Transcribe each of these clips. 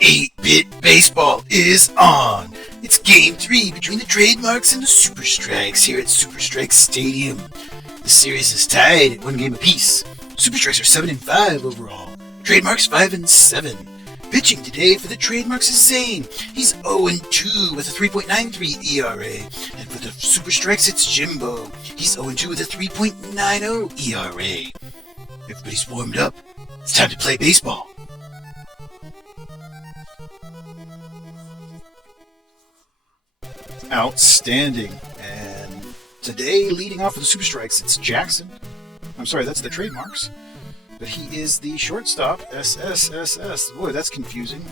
8-Bit Baseball is on! It's Game 3 between the Trademarks and the Super Strikes here at Super Strikes Stadium. The series is tied at 1 game apiece. Super Strikes are 7-5 overall. Trademarks 5-7. Pitching today for the Trademarks is Zane. He's 0-2 with a 3.93 ERA. And for the Super Strikes, it's Jimbo. He's 0-2 with a 3.90 ERA. Everybody's warmed up. It's time to play baseball. Outstanding. And today, leading off for the Super Strikes, it's Jackson. I'm sorry, that's the Trademarks. But he is the shortstop, SSSS. Boy, that's confusing.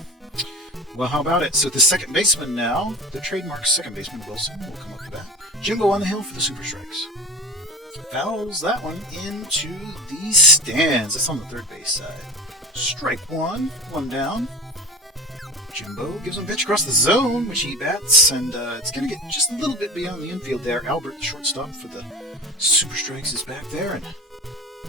Well, how about it? So the second baseman now, the Trademarks second baseman, Wilson, will come up to bat. Jimbo on the hill for the Super Strikes. Fouls that one into the stands. That's on the third base side. Strike one down. Jimbo gives him a pitch across the zone, which he bats, and it's going to get just a little bit beyond the infield there. Albert, the shortstop for the Super Strikes, is back there and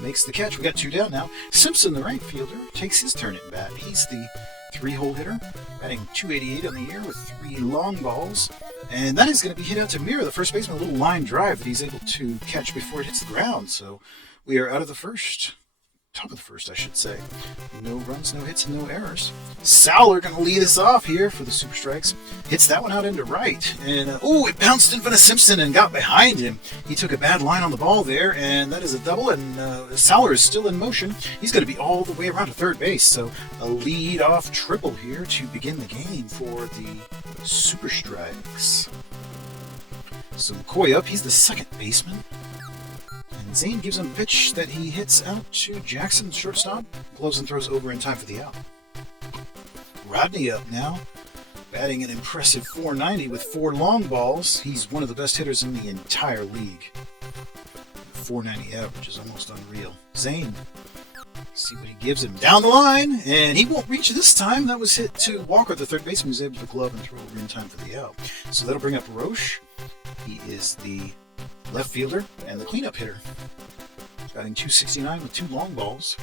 makes the catch. We got 2 down now. Simpson, the right fielder, takes his turn at bat. He's the 3-hole hitter, batting .288 on the year with 3 long balls. And that is going to be hit out to Mira, the first baseman, a little line drive that he's able to catch before it hits the ground. So we are out of the first. Top of the first, I should say. No runs, no hits, and no errors. Sauer going to lead us off here for the Super Strikes. Hits that one out into right. And, it bounced in front of Simpson and got behind him. He took a bad line on the ball there, and that is a double, and Sauer is still in motion. He's going to be all the way around to third base, so a lead-off triple here to begin the game for the Super Strikes. So McCoy up, he's the second baseman. And Zane gives him a pitch that he hits out to Jackson, shortstop. Gloves and throws over in time for the out. Rodney up now, batting an impressive .490 with 4 long balls. He's one of the best hitters in the entire league. .490 average is almost unreal. Zane, see what he gives him down the line, and he won't reach this time. That was hit to Walker, the third baseman, who's able to glove and throw over in time for the out. So that'll bring up Roche. He is the left fielder and the cleanup hitter. Batting .269 with 2 long balls.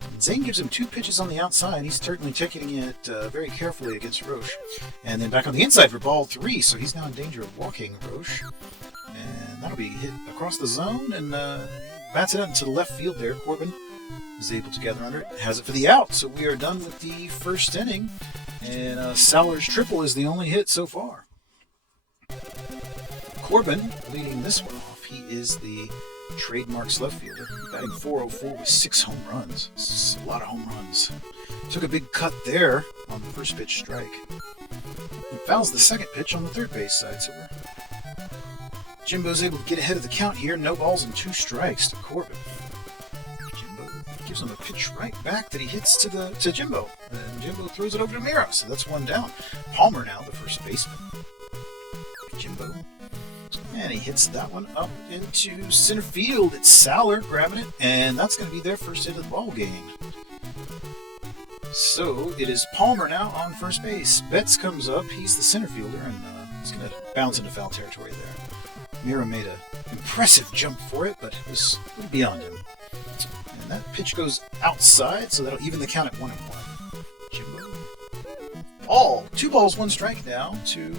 And Zane gives him 2 pitches on the outside. He's certainly taking it very carefully against Roche. And then back on the inside for ball 3, so he's now in danger of walking Roche. And that'll be hit across the zone and bats it out into the left field there. Corbin is able to gather under it, has it for the out. So we are done with the first inning. And Sauer's triple is the only hit so far. Corbin leading this one off. He is the Trademarks left fielder, batting .404 with 6 home runs. This is a lot of home runs. Took a big cut there on the first pitch strike. And fouls the second pitch on the third base side. So Jimbo's able to get ahead of the count here. No balls and 2 strikes to Corbin. Jimbo gives him a pitch right back that he hits to Jimbo. And Jimbo throws it over to Mira. So that's 1 down. Palmer now the first baseman. Jimbo. And he hits that one up into center field. It's Sauer grabbing it, and that's going to be their first hit of the ball game. So it is Palmer now on first base. Betts comes up. He's the center fielder, and he's going to bounce into foul territory there. Mira made an impressive jump for it, but it was a little beyond him. And that pitch goes outside, so that'll even the count at 1-1. Jimbo. Ball. 2 balls, 1 strike now to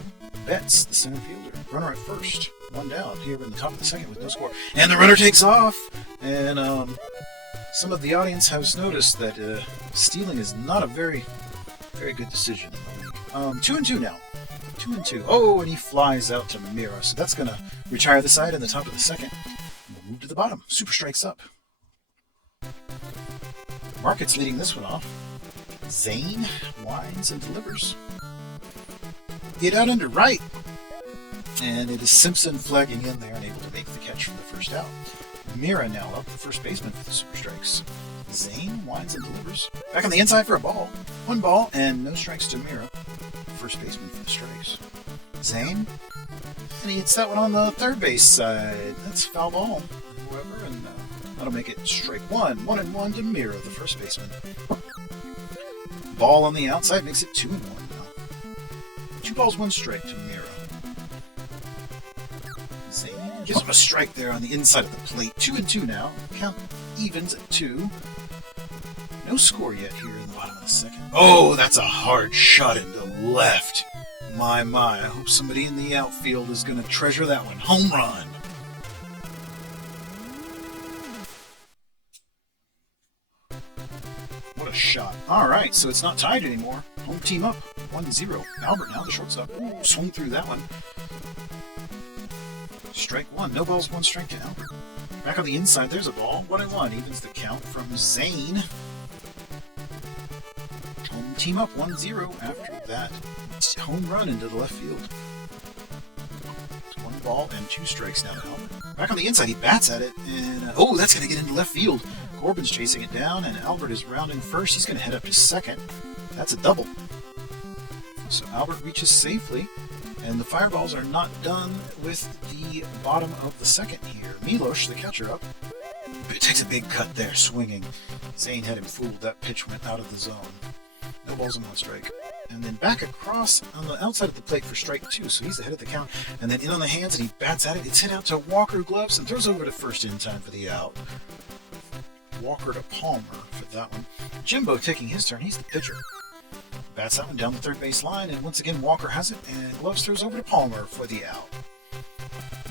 Betts, the center fielder. Runner at first. 1 down here in the top of the second with no score. And the runner takes off. And some of the audience has noticed that stealing is not a very, very good decision in the league. 2-2 now. 2-2. Oh, and he flies out to Mira. So that's going to retire the side in the top of the second. We'll move to the bottom. Super Strikes up. Market's leading this one off. Zane winds and delivers. Hit out under right. And it is Simpson flagging in there and able to make the catch for the first out. Mira now up, the first baseman for the Super Strikes. Zane winds and delivers. Back on the inside for a ball. 1 ball and no strikes to Mira, first baseman for the Strikes. Zane, and he hits that one on the third base side. That's foul ball. Whoever, and that'll make it strike 1. 1-1 to Mira, the first baseman. Ball on the outside makes it 2-1 now. 2 balls, 1 strike to Mira. Zane gives him a strike there on the inside of the plate. 2-2 now. Count evens at 2. No No score yet here in the bottom of the second. Oh, that's a hard shot into left. My, I hope somebody in the outfield is going to treasure that one. Home run. What a shot. All right, so it's not tied anymore. Home team up, 1-0. Albert now the shortstop. Ooh, swung through that one. Strike one. No balls, one strike to Albert. Back on the inside, there's a ball. 1-1 evens the count from Zane. Home team up 1-0 after that home run into the left field. 1 ball and 2 strikes now to Albert. Back on the inside, he bats at it, and oh, that's going to get into left field. Corbin's chasing it down, and Albert is rounding first. He's going to head up to second. That's a double. So Albert reaches safely, and the Fireballs are not done with the bottom of the second here. Milos, the catcher, up. It takes a big cut there, swinging. Zane had him fooled. That pitch went out of the zone. No balls and 1 strike. And then back across on the outside of the plate for strike 2, so he's ahead of the count. And then in on the hands, and he bats at it. It's hit out to Walker Gloves and throws over to first in time for the out. Walker to Palmer for that one. Jimbo taking his turn. He's the pitcher. Bats that one down the third base line, and once again Walker has it, and Gloves throws over to Palmer for the out.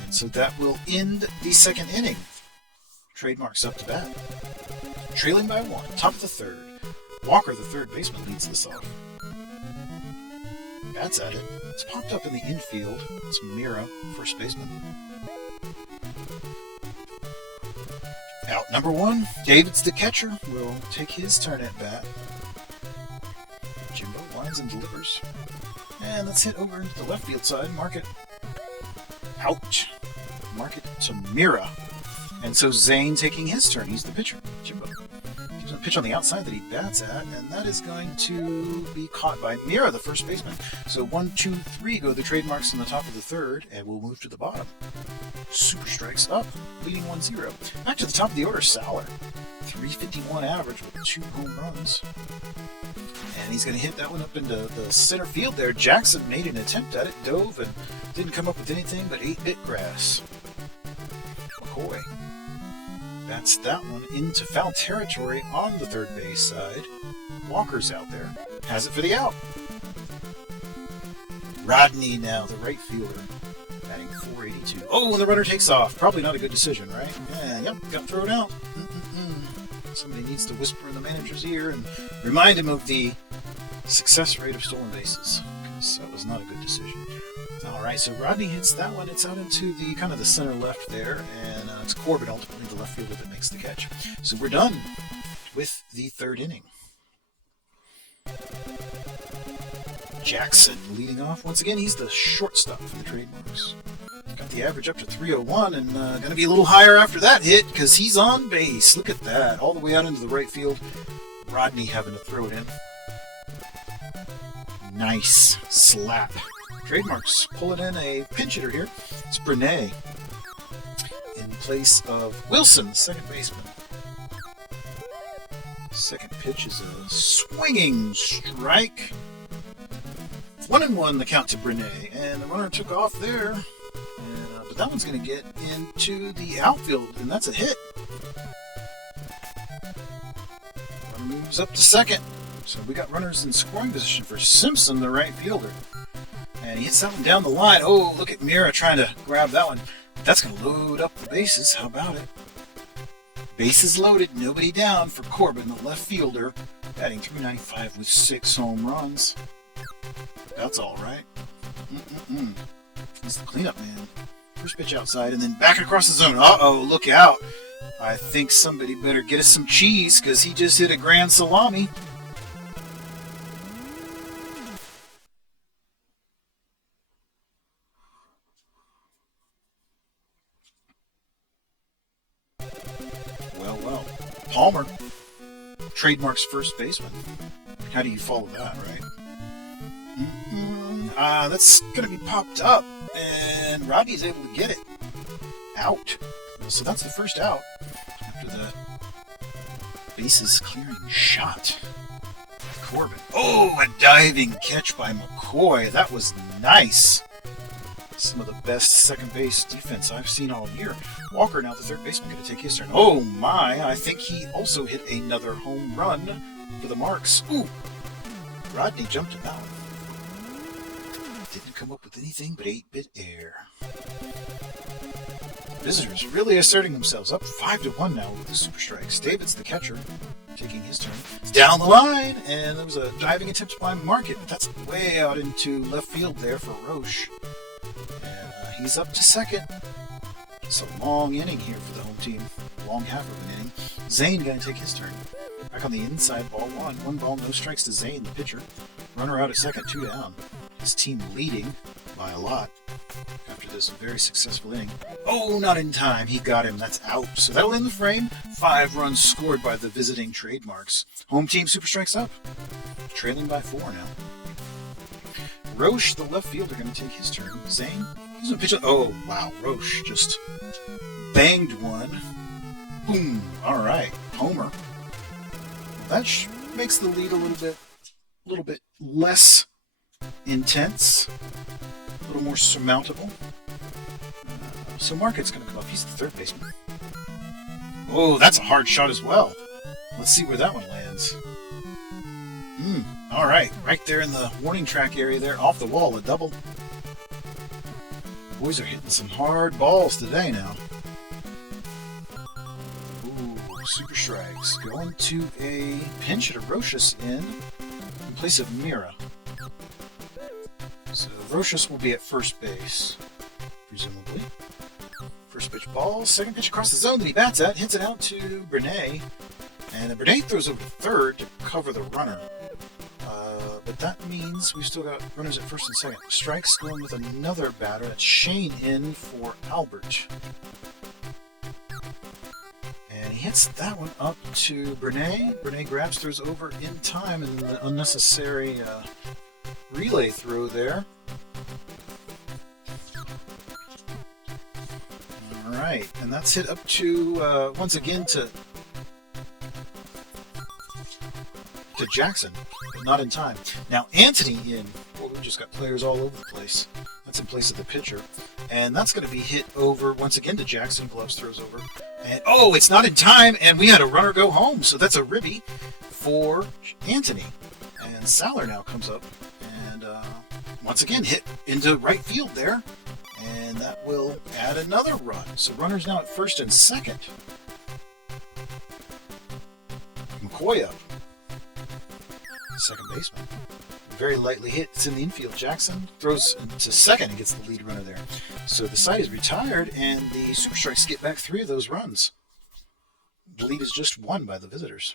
And so that will end the second inning. Trademarks up to bat. Trailing by 1, top of the third. Walker, the third baseman, leads this off. Bats at it. It's popped up in the infield. It's Mira, first baseman. Out number 1. David's the catcher. Will take his turn at bat. Jimbo lines and delivers. And let's hit over into the left field side. Mark it. Out. Mark it to Mira. And so Zane taking his turn. He's the pitcher. Jimbo gives him a pitch on the outside that he bats at, and that is going to be caught by Mira, the first baseman. So 1, 2, 3 go the trademarks on the top of the third, and we'll move to the bottom. Super strikes up, leading 1-0. Back to the top of the order, Saller. 351 average with 2 home runs. And he's going to hit that one up into the center field there. Jackson made an attempt at it, dove, and didn't come up with anything but 8-bit grass. McCoy bats that one into foul territory on the third base side. Walker's out there. Has it for the out. Rodney now, the right fielder, batting .482. Oh, and the runner takes off. Probably not a good decision, right? Yeah, yep, got thrown out. Somebody needs to whisper in the manager's ear and remind him of the success rate of stolen bases, because that was not a good decision. All right, so Rodney hits that one. It's out into the kind of the center left there, and it's Corbin, ultimately the left fielder, that makes the catch. So we're done with the third inning. Jackson leading off. Once again, he's the shortstop for the Trademarks. Got the average up to 301, and going to be a little higher after that hit because he's on base. Look at that. All the way out into the right field. Rodney having to throw it in. Nice slap. Trademarks pulling in a pinch hitter here. It's Brené in place of Wilson, second baseman. Second pitch is a swinging strike. 1-1 the count to Brené, and the runner took off there. But that one's going to get into the outfield, and that's a hit. Runner moves up to second. So we got runners in scoring position for Simpson, the right fielder. And he hits that one down the line. Oh, look at Mira trying to grab that one. That's going to load up the bases. How about it? Bases loaded, nobody down for Corbin, the left fielder, batting .395 with 6 home runs. That's all right. He's the cleanup man. First pitch outside, and then back across the zone. Uh-oh, look out. I think somebody better get us some cheese, because he just hit a grand salami. Well. Palmer, Trademark's first baseman. How do you follow that, right? That's going to be popped up, and Rodney's able to get it. Out. So that's the first out after the bases clearing shot. Corbin. Oh, a diving catch by McCoy. That was nice. Some of the best second base defense I've seen all year. Walker, now the third baseman, going to take his turn. Oh my, I think he also hit another home run for the marks. Ooh! Rodney jumped him out. Didn't come up with anything but 8-bit air. Visitors really asserting themselves, up 5-1 now with the Super Strikes. David's the catcher, taking his turn. It's down the line, and there was a diving attempt by Market, but that's way out into left field there for Roche. And he's up to second. It's a long inning here for the home team. Long half of an inning. Zane going to take his turn. Back on the inside, ball one. 1 ball, no strikes to Zane, the pitcher. Runner out at second, 2 down. His team leading by a lot after this very successful inning. Oh, not in time. He got him. That's out. So that'll end the frame. 5 runs scored by the visiting Trademarks. Home team Super Strikes up. Trailing by 4 now. Roche, the left fielder, going to take his turn. Zane, he's going to pitch. Oh, wow. Roche just banged one. Boom. All right. Homer. That makes the lead a little bit less intense, a little more surmountable. So Market's going to come up. He's the third baseman. Oh, that's a hard shot as well. Let's see where that one lands. All right, right there in the warning track area there, off the wall, a double. The boys are hitting some hard balls today now. Ooh, Super Strikes. Going to a pinch at Roches in place of Mira. So Roches will be at first base, presumably. First pitch ball, second pitch across the zone that he bats at, hits it out to Brené. And then Brené throws over to third to cover the runner. But that means we've still got runners at first and second. Strikes going with another batter. That's Shane in for Albert. And he hits that one up to Brené. Brené grabs, throws over in time, and the unnecessary relay throw there. All right, and that's hit up to once again to Jackson, but not in time. Now Anthony in. Well, we just got players all over the place. That's in place of the pitcher, and that's going to be hit over once again to Jackson. Gloves throws over, and oh, it's not in time, and we had a runner go home. So that's a ribby for Anthony, and Saller now comes up and once again hit into right field there, and that will add another run. So runners now at first and second. McCoy up. Second baseman. Very lightly hit. It's in the infield. Jackson throws to second and gets the lead runner there. So the side is retired, and the Super Strikes get back 3 of those runs. The lead is just won by the visitors.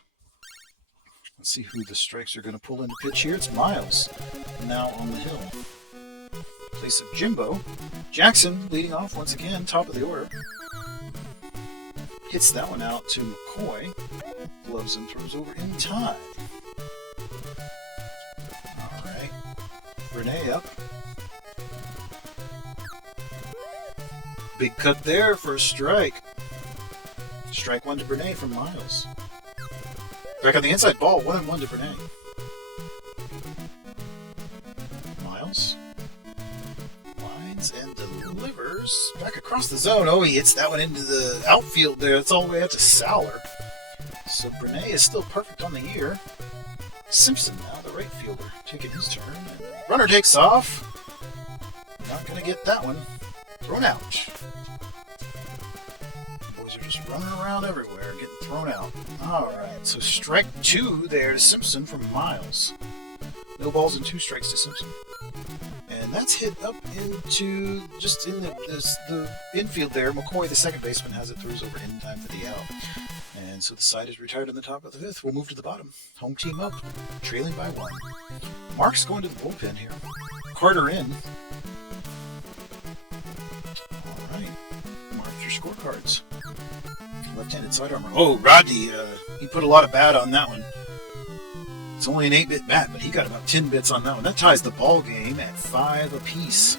Let's see who the Strikes are going to pull into pitch here. It's Miles, now on the hill. In place of Jimbo. Jackson leading off once again, top of the order. Hits that one out to McCoy. Gloves and throws over in time. Brené up. Big cut there for a strike. Strike 1 to Brené from Miles. Back on the inside, ball 1-1 to Brené. Miles lines and delivers back across the zone. Oh, he hits that one into the outfield there. That's all the way out to Saller. So Brené is still perfect on the year. Simpson now, the right fielder, taking his turn. Runner takes off. Not going to get that one. Thrown out. Boys are just running around everywhere, getting thrown out. All right, so strike 2 there to Simpson from Miles. No balls and 2 strikes to Simpson. And that's hit up into, just in the infield there. McCoy, the second baseman, has it, throws over in time for the out. And so the side is retired in the top of the 5th. We'll move to the bottom. Home team up, trailing by 1. Mark's going to the bullpen here. Carter in. All right. Mark your scorecards. Left-handed side armor. Oh, Rodney, he put a lot of bat on that one. It's only an 8-bit bat, but he got about 10 bits on that one. That ties the ball game at 5 apiece.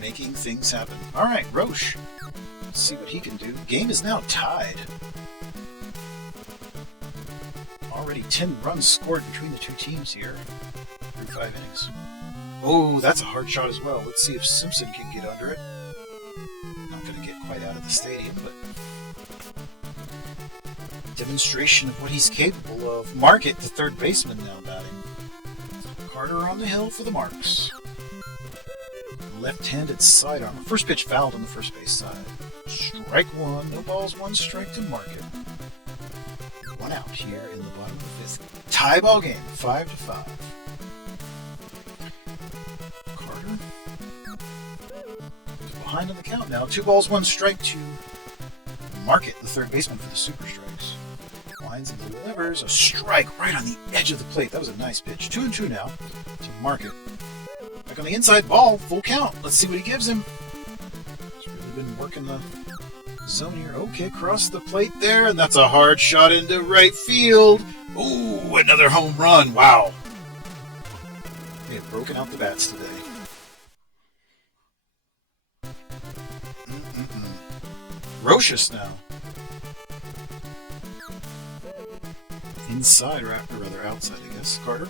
Making things happen. All right, Roche. Let's see what he can do. Game is now tied. Already 10 runs scored between the 2 teams here through 5 innings. Oh, that's a hard shot as well. Let's see if Simpson can get under it. Not going to get quite out of the stadium, but demonstration of what he's capable of. Market, the third baseman, now batting. Carter on the hill for the Marks. Left-handed sidearm. First pitch fouled on the first base side. Strike one. No balls, one strike to Market. One out here in the bottom of the fifth. Tie ball game, 5-5. Carter is behind on the count now. 2 balls, 1 strike to Market, the third baseman for the Super Strikes. Lines and delivers a strike right on the edge of the plate. That was a nice pitch. 2-2 now to Market. Back on the inside, ball, full count. Let's see what he gives him. He's really been working the zone here. Okay, across the plate there, and that's a hard shot into right field. Ooh, another home run. Wow. They have broken out the bats today. Rocious now. Inside, or rather outside, I guess. Carter.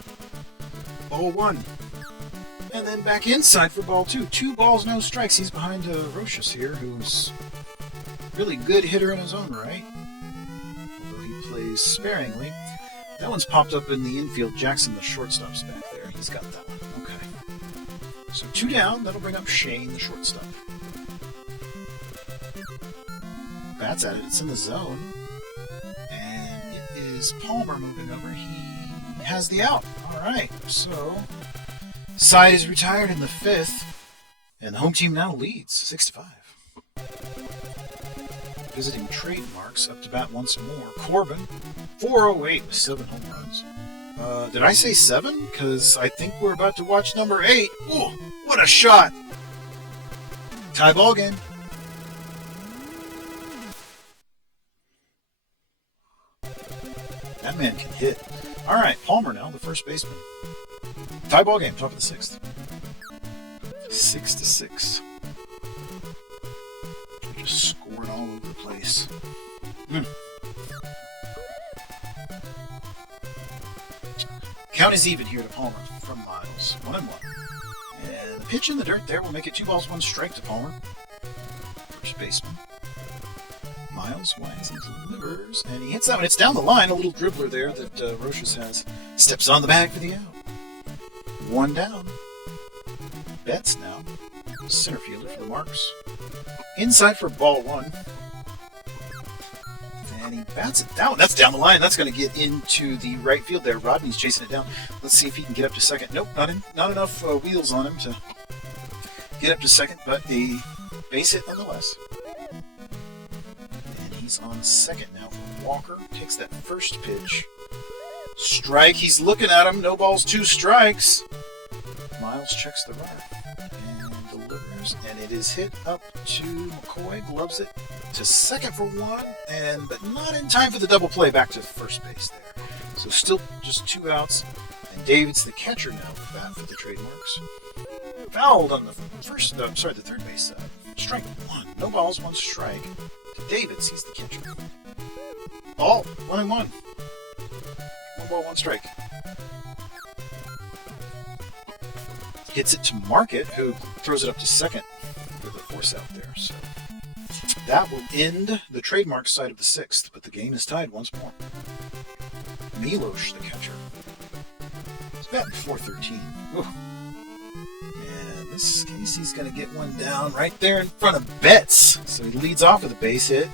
Ball 1. And then back inside for ball 2. 2 balls, no strikes. He's behind Rocious here, who's really good hitter in his own right. Although he plays sparingly. That one's popped up in the infield. Jackson, the shortstop's back there. He's got that one. Okay. So 2 down. That'll bring up Shane, the shortstop. Bats at it. It's in the zone. And it is Palmer moving over. He has the out. All right. So side is retired in the 5th. And the home team now leads 6-5. Visiting Trademarks up to bat once more. Corbin, 408 with 7 home runs. Did I say 7? Because I think we're about to watch number 8. Ooh, what a shot! Tie ball game. That man can hit. All right, Palmer now, the first baseman. Tie ball game, top of the 6th. 6-6. Just scoring all over the place. Count is even here to Palmer from Miles. 1-1. And the pitch in the dirt there will make it 2 balls, 1 strike to Palmer. First baseman. Miles winds and delivers, and he hits that one. It's down the line, a little dribbler there that Rocious has. Steps on the bag for the out. 1 down. Betts now. Center fielder for the Marks. Inside for ball 1. And he bats it down. That's down the line. That's going to get into the right field there. Rodney's chasing it down. Let's see if he can get up to second. Nope, not enough wheels on him to get up to second, but a base hit nonetheless. And he's on second now for Walker. Takes that first pitch. Strike. He's looking at him. No balls, 2 strikes. Miles checks the runner. And it is hit up to McCoy, gloves it to second for 1, but not in time for the double play back to first base there. So still just 2 outs, and David's the catcher now with bat for the Trademarks. Fouled on the third base side. Strike 1, no balls, 1 strike. To Davids, he's the catcher. Ball, 1-1. 1 ball, 1 strike. Hits it to Market, who throws it up to second with a force out there. So that will end the Trademark side of the 6th, but the game is tied once more. Milos, the catcher. He's batting .413. Ooh. And this case, he's going to get one down right there in front of Betts. So he leads off with a base hit.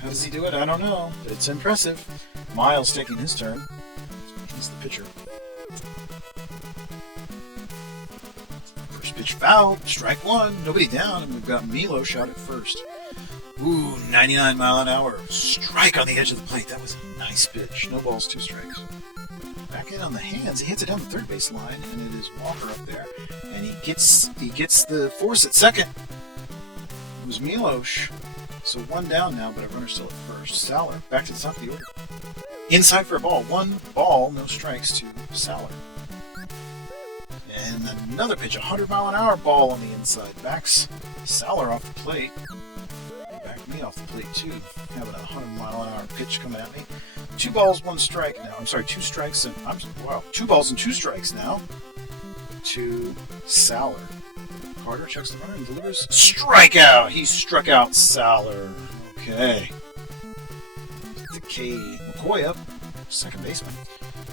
How does he do it? I don't know, but it's impressive. Miles taking his turn. He's the pitcher. Pitch foul, strike 1, nobody down, and we've got Milo shot at first. Ooh, 99 mile an hour. Strike on the edge of the plate. That was a nice pitch. No balls, 2 strikes. Back in on the hands. He hits it down the third base line, and it is Walker up there. And he gets the force at second. It was Milos. So 1 down now, but a runner still at first. Saller back to the top of the order. Inside for a ball. 1 ball, no strikes to Saller. And another pitch, 100 mile an hour ball on the inside. Backs Saller off the plate. Back me off the plate too. Having a 100 mile an hour pitch coming at me. 2 balls, 1 strike now. 2 strikes and 2 balls and 2 strikes now to Saller. Carter checks the runner and delivers. Strikeout! He struck out Saller. Okay. Decay McCoy up, second baseman.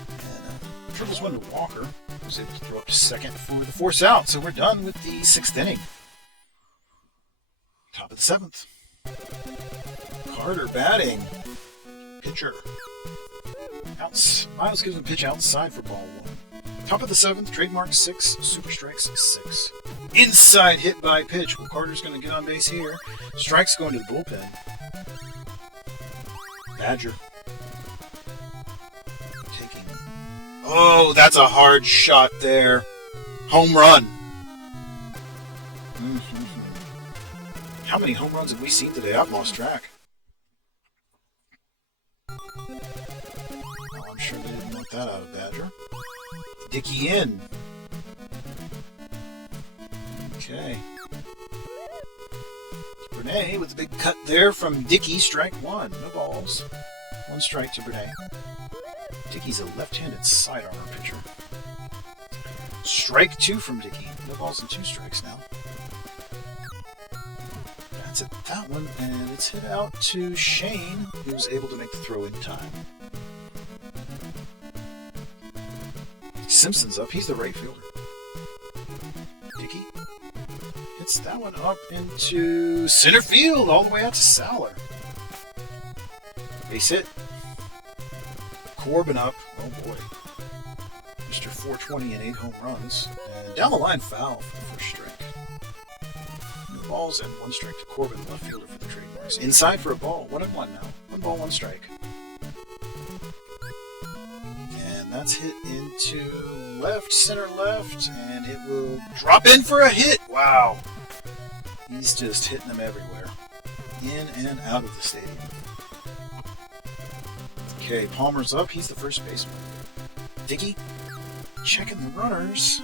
And triples one to Walker, who's able to throw up to second for the force out. So we're done with the 6th inning. Top of the 7th. Carter batting. Pitcher. Miles gives him a pitch outside for ball 1. Top of the 7th, trademark 6, super strikes 6. Inside hit by pitch. Well, Carter's going to get on base here. Strike's going to the bullpen. Badger. Taking. Oh, that's a hard shot there. Home run. How many home runs have we seen today? I've lost track. Oh, I'm sure they didn't want that out of Badger. Dickey in. Okay. Bernay with the big cut there from Dickey. Strike 1. No balls. 1 strike to Bernay. Dickey's a left-handed sidearm pitcher. Strike 2 from Dickey. No balls and 2 strikes now. That's it. That one, and it's hit out to Shane, who was able to make the throw in time. Simpson's up. He's the right fielder. Dickey hits that one up into center field, all the way out to Saller. Base hit. Corbin up. Oh boy. Mr. 420 and 8 home runs. And down the line, foul for the first strike. No balls and 1 strike to Corbin, left fielder for the trademarks. Inside for a ball. 1-1 now. 1 ball, 1 strike. And that's hit into left, center left, and it will drop in for a hit. Wow. He's just hitting them everywhere. In and out of the stadium. Okay, Palmer's up. He's the first baseman. Dickey checking the runners.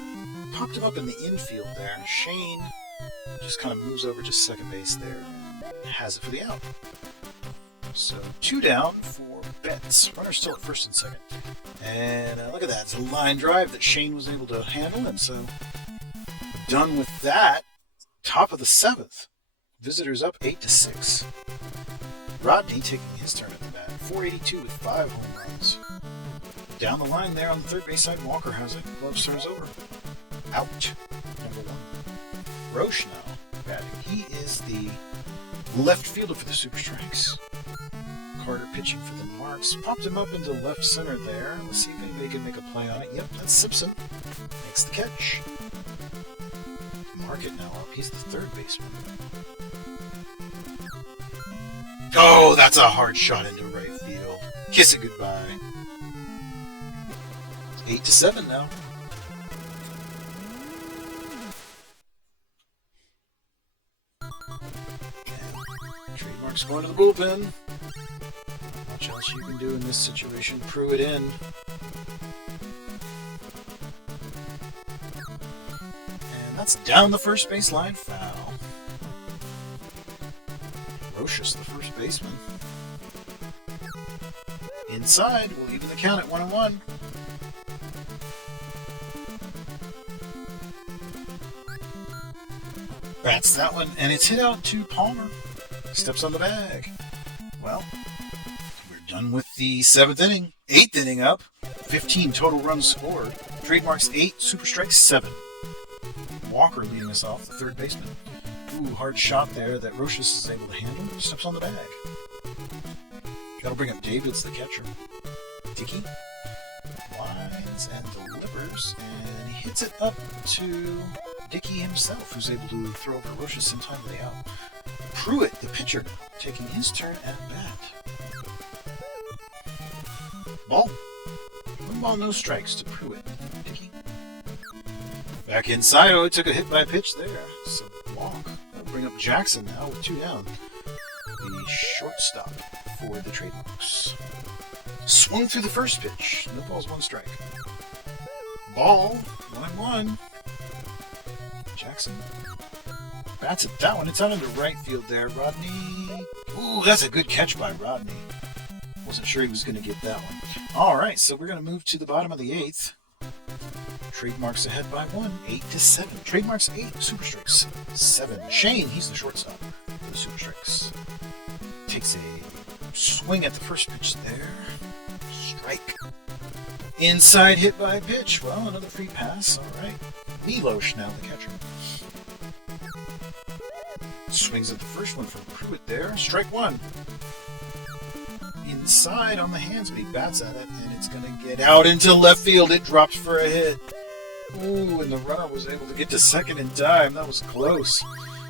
Popped him up in the infield there. Shane just kind of moves over to second base there and has it for the out. So 2 down for Betts. Runner still at first and second. And look at that. It's a line drive that Shane was able to handle. And so done with that. Top of the 7th. Visitors up 8-6. Rodney taking his turn at the bat. 482 with 5 home runs. Down the line there on the third base side, Walker has it. Glove serves over. Out. Number 1. Roche now batting. He is the left fielder for the Super Strikes. Carter pitching for the Marks. Popped him up into left center there. Let's see if anybody can make a play on it. Yep, that's Simpson. Makes the catch. Market now up. He's the third baseman. Oh, that's a hard shot into right field. Kiss it goodbye. 8-7 now. And trademark's going to the bullpen. Not much else you can do in this situation. Pruitt in. And that's down the first base line. Foul. Roches, the first baseman. Inside, we'll even the count at 1-1. Bats that one, and it's hit out to Palmer. Steps on the bag. Well, we're done with the 7th inning. 8th inning up. 15 total runs scored. Trademarks 8, super strikes 7. Walker leading us off, the third baseman. Ooh, hard shot there that Roches is able to handle. Steps on the bag. That'll bring up Davids, the catcher. Dickey lines and delivers, and he hits it up to Dickey himself, who's able to throw over Roches in time for the out. Pruitt, the pitcher, taking his turn at bat. Ball. 1 ball, no strikes to Pruitt. Dickey. Back inside. Oh, he took a hit by a pitch there. So walk. That'll bring up Jackson now with 2 down. The shortstop for the Trademarks. Swung through the first pitch. No balls, 1 strike. Ball. 1-1. Jackson bats at that one. It's out into right field there. Rodney. Ooh, that's a good catch by Rodney. Wasn't sure he was going to get that one. All right, so we're going to move to the bottom of the 8th. Trademarks ahead by 1, 8-7. Trademarks 8, Super Strikes 7. Shane, he's the shortstop for the Super Strikes. Takes a swing at the first pitch there. Strike. Inside hit by pitch. Well, another free pass. All right. Milosh now the catcher. Swings at the first one from Pruitt there. Strike 1. Inside on the hands, but he bats at it, and it's going to get out into left field. It drops for a hit. Ooh, and the runner was able to get to second in time. That was close.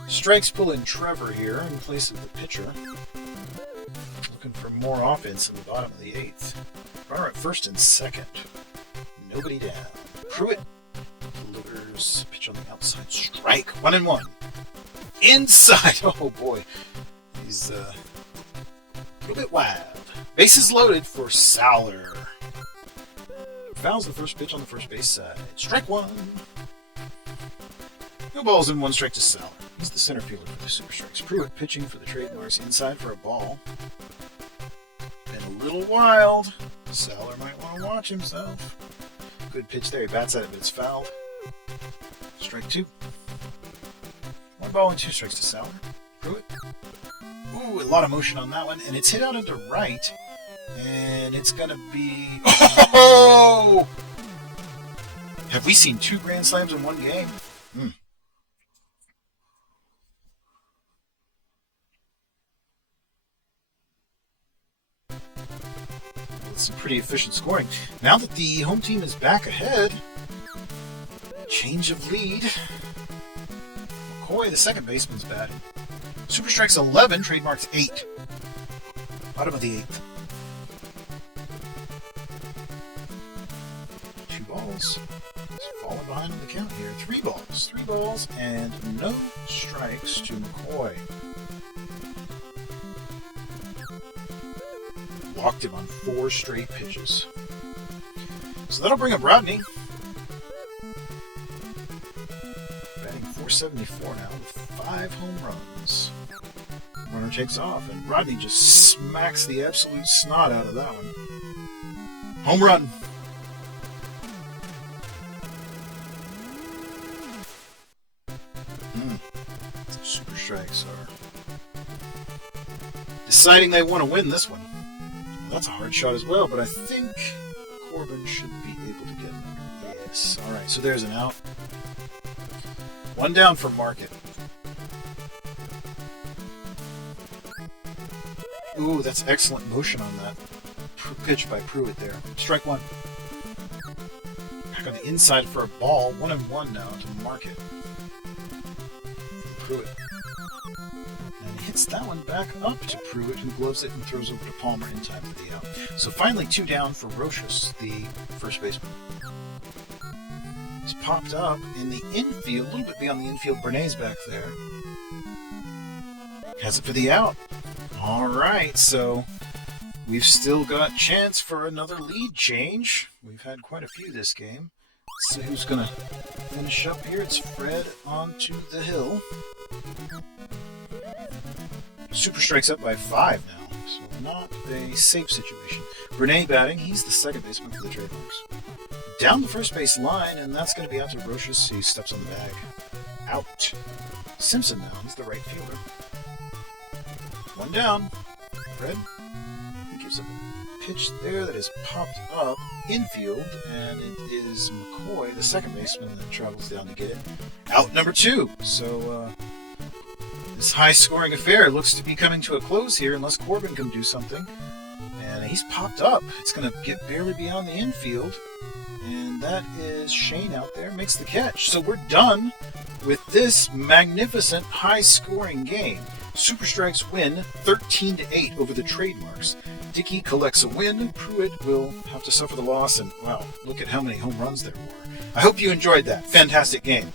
Strikes pull in Trevor here in place of the pitcher. Looking for more offense in the bottom of the 8th. Runner at first and second. Nobody down. Pruitt delivers pitch on the outside. Strike. 1-1. Inside. Oh boy. He's a little bit wild. Bases loaded for Sauer. Fouls the first pitch on the first base side. Strike 1. No balls in 1 strike to Sauer. He's the center fielder for the Super Strikes. Pruitt pitching for the Trademarks inside for a ball. Been a little wild. Sauer might want to watch himself. Good pitch there. He bats at it, but it's fouled. Strike 2. 1 ball and 2 strikes to Sauer. Pruitt. Ooh, a lot of motion on that one, and it's hit out into right, and it's going to be... Oh! Have we seen 2 grand slams in 1 game? Some pretty efficient scoring. Now that the home team is back ahead, change of lead. McCoy, the second baseman's batting. Super Strikes 11, Trademarks 8. Bottom of the 8th. 2 balls. It's falling behind on the count here. 3 balls. 3 balls and no strikes to McCoy. Walked him on 4 straight pitches. So that'll bring up Rodney. Batting .474 now with 5 home runs. Runner takes off, and Rodney just smacks the absolute snot out of that one. Home run. Super Strikes are deciding they want to win this one. That's a hard shot as well, but I think Corbin should be able to get it. Yes. All right, so there's an out. 1 down for Market. Ooh, that's excellent motion on that pitch by Pruitt there. Strike 1. Back on the inside for a ball. 1-1 now to Market. Pruitt. And he hits that one back up to Pruitt, who gloves it and throws over to Palmer in time for the out. So finally 2 down for Rochus, the first baseman. He's popped up in the infield, a little bit beyond the infield. Bernays back there. Has it for the out. All right, so we've still got chance for another lead change. We've had quite a few this game. Let's see who's going to finish up here. It's Fred onto the hill. Super Strikes up by 5 now, so not a safe situation. Bernays batting. He's the second baseman for the Trademarks. Down the first base line, and that's going to be out to Rochus. He steps on the bag. Out. Simpson now. He's the right fielder. 1 down. Fred. He gives up a pitch there that is popped up infield, and it is McCoy, the second baseman, that travels down to get it. Out number 2. So this high-scoring affair looks to be coming to a close here unless Corbin can do something. And he's popped up. It's going to get barely beyond the infield. And that is Shane out there, makes the catch. So we're done with this magnificent high-scoring game. Super Strikes win 13-8 over the Trademarks. Dickey collects a win. Pruitt will have to suffer the loss. And wow, look at how many home runs there were. I hope you enjoyed that. Fantastic game.